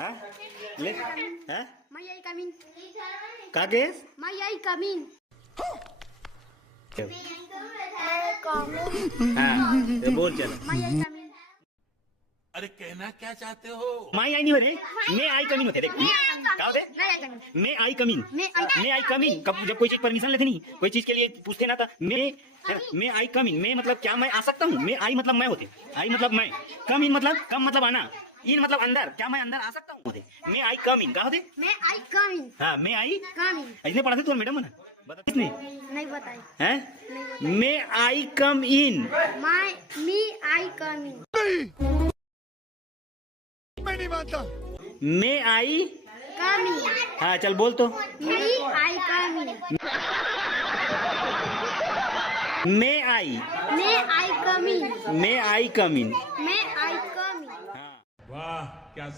हाँ ले हाँ May I come in? का case May I come in? हाँ तो बोल चलो May I come in? अरे कहना क्या चाहते हो? माई आई नहीं होते मैं आई कमीन होते देख क्या होते May I come in? मैं आई कमीन मैं आई कमीन कब जब कोई चीज परमिशन लेते नहीं कोई चीज के लिए पूछते ना था मैं आई कमीन मैं मतलब क्या मैं आ सकता हूँ मैं आई मतलब मैं होते आई मतलब मैं कम इन मतलब कम मतलब आना इन मतलब अंदर क्या मैं अंदर आ सकता हूँ होते मैं आई कमीन क्या होते May I come in? हाँ मैं आई Come in. इसने पढ़ा था तो मैडम ना बता किसने नहीं बताई. हैं मैं आई कम इन Me I come in. मैं नहीं मानता। मैं आई Come in. हाँ चल बोल तो Me I come in. मैं आई May I come in? मैं आई कम इन May I come in? हाँ वाह क्या